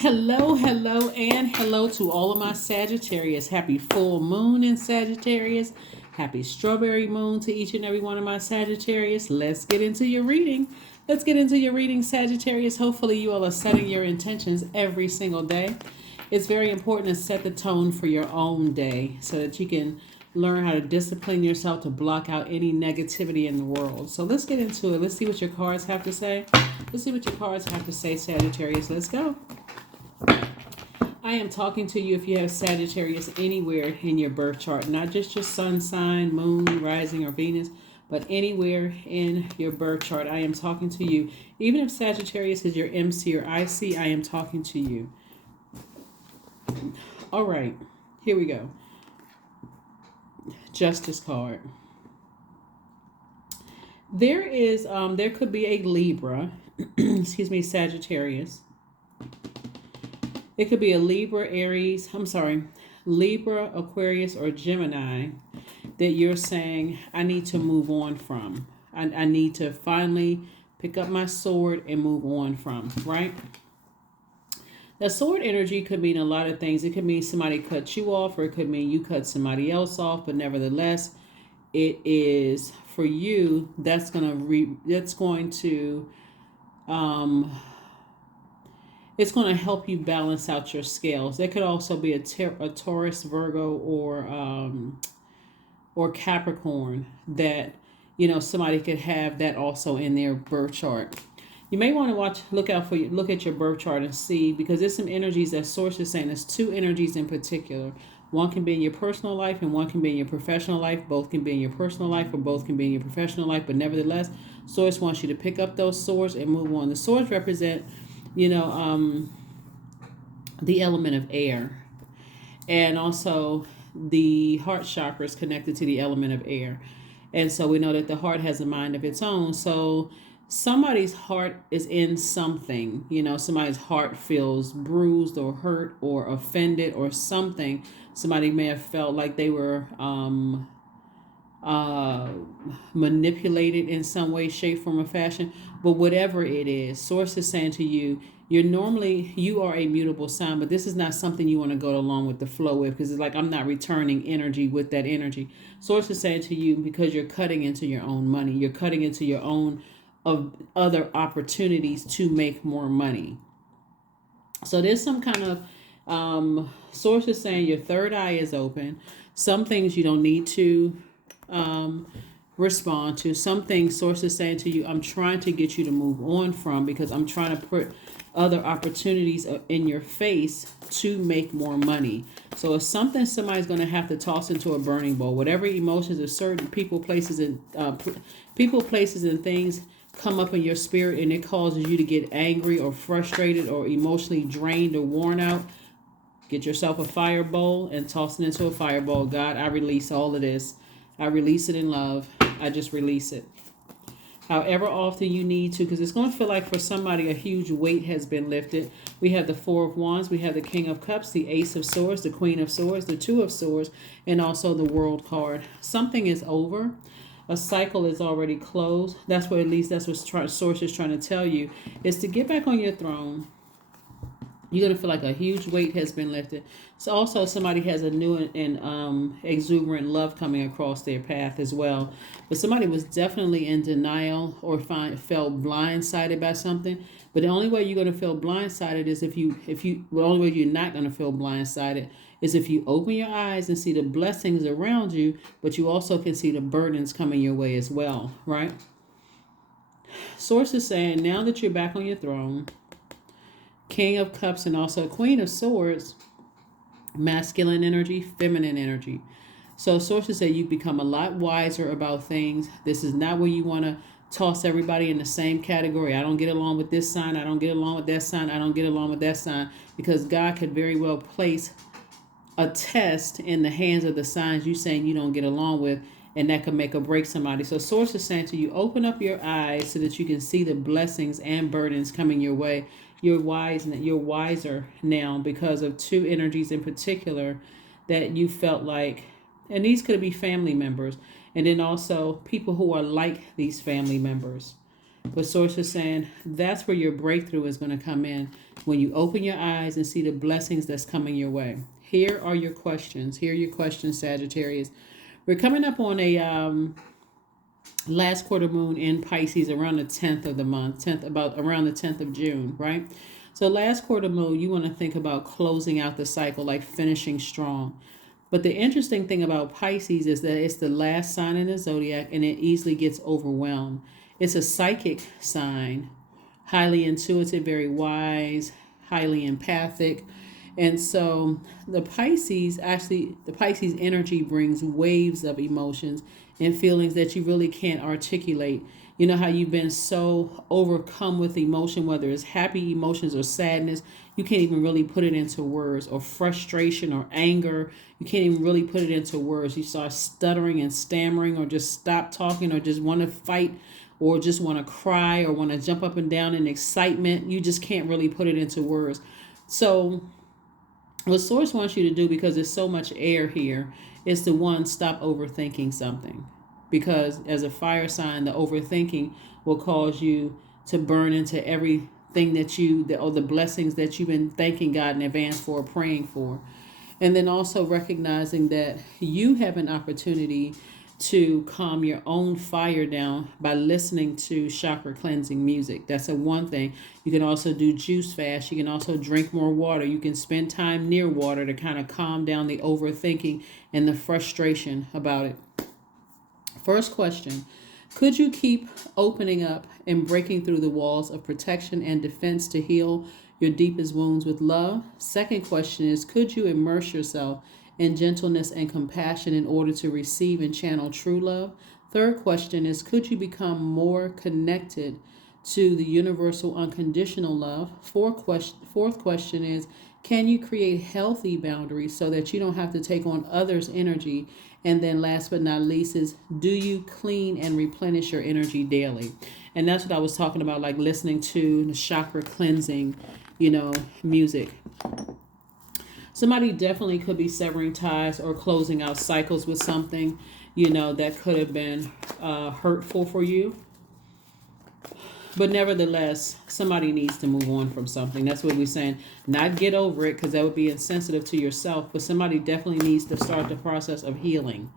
Hello, hello, and hello to all of my Sagittarius. Happy full moon in Sagittarius. Happy strawberry moon to each and every one of my Sagittarius. Let's get into your reading. Let's get into your reading, Sagittarius. Hopefully, you all are setting your intentions every single day. It's very important to set the tone for your own day so that you can learn how to discipline yourself to block out any negativity in the world. So let's get into it. Let's see what your cards have to say. Let's see what your cards have to say, Sagittarius. Let's go. I am talking to you if you have Sagittarius anywhere in your birth chart, not just your sun sign, moon, rising, or Venus, but anywhere in your birth chart. I am talking to you. Even if Sagittarius is your MC or IC, I am talking to you. All right, here we go. Justice card. There could be a Libra, excuse me, Sagittarius. It could be a Libra, Libra, Aquarius, or Gemini that you're saying, I need to move on from. I need to finally pick up my sword and move on from, right? The sword energy could mean a lot of things. It could mean somebody cut you off, or it could mean you cut somebody else off, but nevertheless, it is for you, it's going to help you balance out your scales. There could also be a Taurus, Virgo, or Capricorn that, somebody could have that also in their birth chart. You may want to look at your birth chart and see, because there's some energies that Source is saying. There's two energies in particular. One can be in your personal life and one can be in your professional life. Both can be in your personal life or both can be in your professional life. But nevertheless, Source wants you to pick up those swords and move on. The swords represent the element of air, and also the heart chakra is connected to the element of air, and so we know that the heart has a mind of its own. So somebody's heart is in something. Somebody's heart feels bruised or hurt or offended or something. Somebody may have felt like they were manipulated in some way, shape, form, or fashion. But whatever it is, Source is saying to you, you are a mutable sign, but this is not something you want to go along with the flow with, because it's like, I'm not returning energy with that energy. Source is saying to you, because you're cutting into your own money, you're cutting into your own of other opportunities to make more money. So there's some kind of Source is saying your third eye is open. Some things you don't need to respond to. Some things Source is saying to you, I'm trying to get you to move on from, because I'm trying to put other opportunities in your face to make more money. So it's something somebody's going to have to toss into a burning bowl. Whatever emotions of certain people, places, and things come up in your spirit, and it causes you to get angry or frustrated or emotionally drained or worn out, get yourself a fire bowl and toss it into a fire bowl. God, I release all of this. I release it in love. I just release it. However often you need to, because it's going to feel like for somebody a huge weight has been lifted. We have the Four of Wands, we have the King of Cups, the Ace of Swords, the Queen of Swords, the Two of Swords, and also the World card. Something is over. A cycle is already closed. That's what Source is trying to tell you, is to get back on your throne. You're going to feel like a huge weight has been lifted. So also somebody has a new and exuberant love coming across their path as well. But somebody was definitely in denial or felt blindsided by something. But the only way you're going to feel blindsided is the only way you're not going to feel blindsided is if you open your eyes and see the blessings around you, but you also can see the burdens coming your way as well, right? Source is saying, now that you're back on your throne, King of Cups and also Queen of Swords, masculine energy, feminine energy. So sources say you become a lot wiser about things. This is not where you want to toss everybody in the same category. I don't get along with this sign. I don't get along with that sign. I don't get along with that sign. Because God could very well place a test in the hands of the signs you saying you don't get along with, and that could make or break somebody. So Source is saying to you, open up your eyes so that you can see the blessings and burdens coming your way. You're wiser now because of two energies in particular that you felt like, and these could be family members, and then also people who are like these family members. But Source is saying that's where your breakthrough is going to come in, when you open your eyes and see the blessings that's coming your way. Here are your questions. Here are your questions, Sagittarius. We're coming up on a last quarter moon in Pisces around the 10th of the month, about around the 10th of June, right? So last quarter moon, you want to think about closing out the cycle, like finishing strong. But the interesting thing about Pisces is that it's the last sign in the zodiac, and it easily gets overwhelmed. It's a psychic sign, highly intuitive, very wise, highly empathic. And so the Pisces energy brings waves of emotions and feelings that you really can't articulate. You know how you've been so overcome with emotion, whether it's happy emotions or sadness, you can't even really put it into words, or frustration or anger. You can't even really put it into words. You start stuttering and stammering, or just stop talking, or just want to fight, or just want to cry, or want to jump up and down in excitement. You just can't really put it into words. So what Source wants you to do, because there's so much air here, is to, one, stop overthinking something. Because as a fire sign, the overthinking will cause you to burn into everything or the blessings that you've been thanking God in advance for, or praying for. And then also recognizing that you have an opportunity to calm your own fire down by listening to chakra cleansing music. That's a one thing. You can also do juice fast. You can also drink more water. You can spend time near water to kind of calm down the overthinking and the frustration about it. First question: could you keep opening up and breaking through the walls of protection and defense to heal your deepest wounds with love? Second question is: could you immerse yourself in gentleness and compassion in order to receive and channel true love? Third question is: could you become more connected to the universal unconditional love? Fourth question is: can you create healthy boundaries so that you don't have to take on others' energy? And then last but not least is: do you clean and replenish your energy daily? And that's what I was talking about, like listening to the chakra cleansing, music. Somebody definitely could be severing ties or closing out cycles with something, that could have been hurtful for you. But nevertheless, somebody needs to move on from something. That's what we're saying. Not get over it, because that would be insensitive to yourself. But somebody definitely needs to start the process of healing.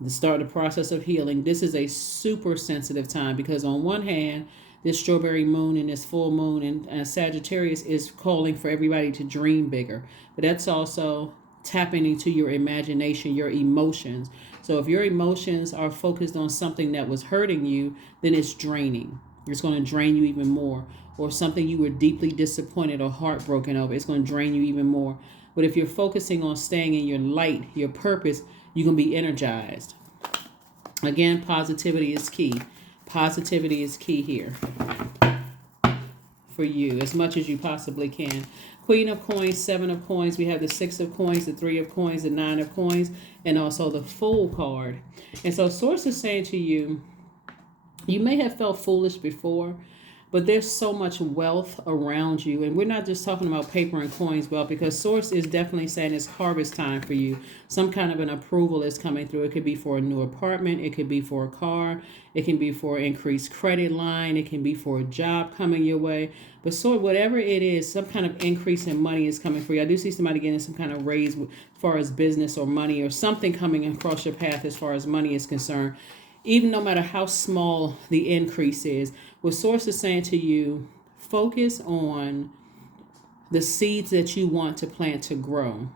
This is a super sensitive time, because on one hand, this strawberry moon and this full moon and Sagittarius is calling for everybody to dream bigger. But that's also tapping into your imagination, your emotions. So if your emotions are focused on something that was hurting you, then it's draining. It's going to drain you even more. Or something you were deeply disappointed or heartbroken over, it's going to drain you even more. But if you're focusing on staying in your light, your purpose, you can be energized. Again, positivity is key. Positivity is key here for you, as much as you possibly can. Queen of coins, 7 of coins. We have the 6 of coins, the 3 of coins, the 9 of coins, and also the Fool card. And so Source is saying to you, you may have felt foolish before, but there's so much wealth around you. And we're not just talking about paper and coins wealth, because Source is definitely saying it's harvest time for you. Some kind of an approval is coming through. It could be for a new apartment. It could be for a car. It can be for an increased credit line. It can be for a job coming your way. But whatever it is, some kind of increase in money is coming for you. I do see somebody getting some kind of raise as far as business or money, or something coming across your path as far as money is concerned. Even no matter how small the increase is, what Source is saying to you, focus on the seeds that you want to plant to grow.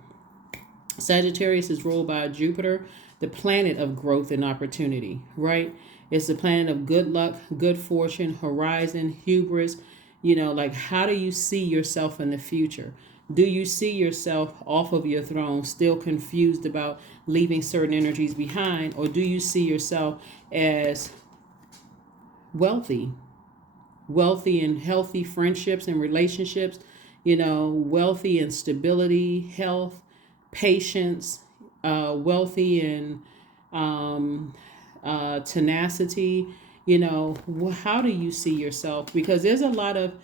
Sagittarius is ruled by Jupiter, the planet of growth and opportunity, right? It's the planet of good luck, good fortune, horizon, hubris. Like, how do you see yourself in the future? Do you see yourself off of your throne, still confused about leaving certain energies behind? Or do you see yourself as wealthy and healthy friendships and relationships, wealthy in stability, health, patience, wealthy in tenacity? How do you see yourself? Because there's a lot of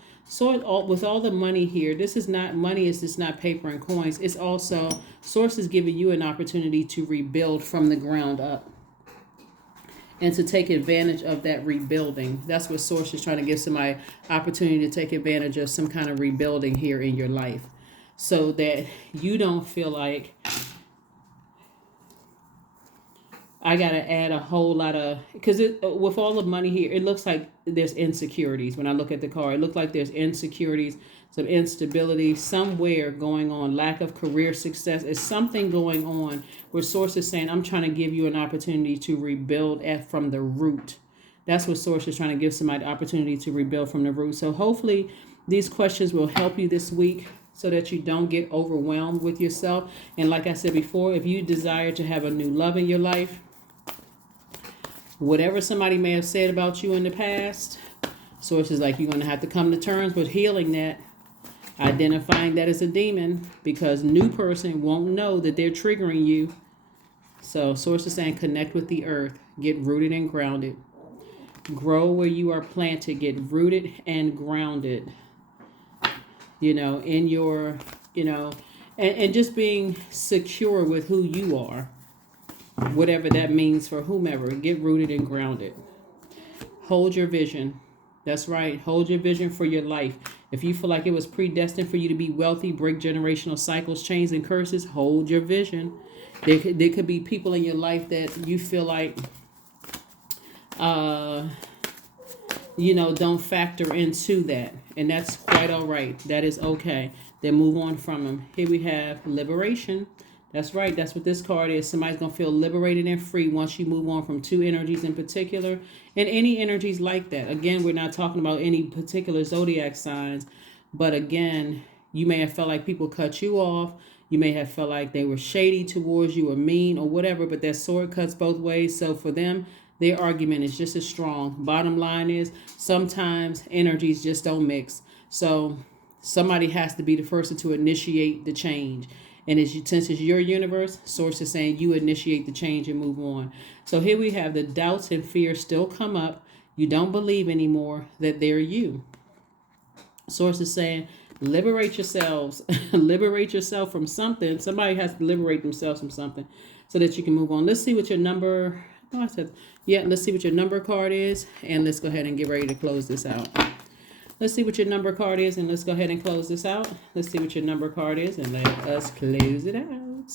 with all the money here, this is not money, is just not paper and coins. It's also Source is giving you an opportunity to rebuild from the ground up. and to take advantage of that rebuilding. That's what Source is trying to give somebody opportunity to take advantage of some kind of rebuilding here in your life, so that you don't feel like I got to add a whole lot of, because with all the money here, it looks like there's insecurities. When I look at the card, it looks like there's insecurities, some instability somewhere going on, lack of career success. It's something going on where Source is saying, I'm trying to give you an opportunity to rebuild from the root. That's what Source is trying to give somebody the opportunity to rebuild from the root. So hopefully these questions will help you this week, so that you don't get overwhelmed with yourself. And like I said before, if you desire to have a new love in your life, whatever somebody may have said about you in the past, Source is like, you're going to have to come to terms with healing that, identifying that as a demon, because new person won't know that they're triggering you. So Source is saying, connect with the earth, get rooted and grounded, grow where you are planted, get rooted and grounded, in your, and just being secure with who you are. Whatever that means for whomever, get rooted and grounded. Hold your vision. That's right. Hold your vision for your life. If you feel like it was predestined for you to be wealthy, break generational cycles, chains, and curses, hold your vision. There could be people in your life that you feel like, don't factor into that. And that's quite all right. That is okay. Then move on from them. Here we have liberation. That's right. That's what this card is. Somebody's going to feel liberated and free once you move on from two energies in particular. And any energies like that. Again, we're not talking about any particular zodiac signs. But again, you may have felt like people cut you off. You may have felt like they were shady towards you or mean or whatever. But that sword cuts both ways. So for them, their argument is just as strong. Bottom line is, sometimes energies just don't mix. So somebody has to be the first to initiate the change. And since it's your universe, Source is saying you initiate the change and move on. So here we have the doubts and fears still come up. You don't believe anymore that they're you. Source is saying, liberate yourselves. Liberate yourself from something. Somebody has to liberate themselves from something so that you can move on. Let's see what your number... let's see what your number card is. And let's go ahead and get ready to close this out. Let's see what your number card is, and let's go ahead and close this out. Let's see what your number card is, and let us close it out.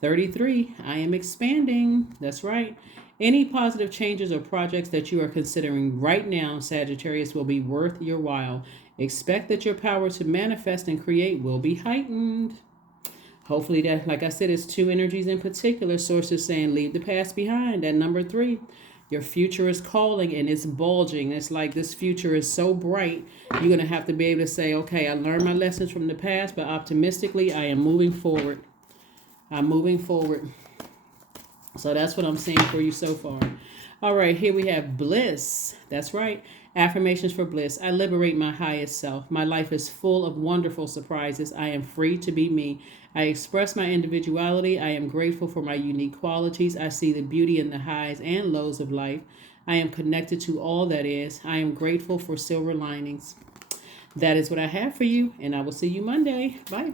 33. I am expanding. That's right. Any positive changes or projects that you are considering right now, Sagittarius, will be worth your while. Expect that your power to manifest and create will be heightened. Hopefully that, like I said, it's two energies in particular. Source is saying leave the past behind. At number 3. Your future is calling and it's bulging. It's like this future is so bright. You're going to have to be able to say, okay, I learned my lessons from the past, but optimistically, I am moving forward. I'm moving forward. So that's what I'm seeing for you so far. All right, here we have bliss. That's right. Affirmations for bliss. I liberate my highest self. My life is full of wonderful surprises. I am free to be me. I express my individuality. I am grateful for my unique qualities. I see the beauty in the highs and lows of life. I am connected to all that is. I am grateful for silver linings. That is what I have for you, and I will see you Monday. Bye.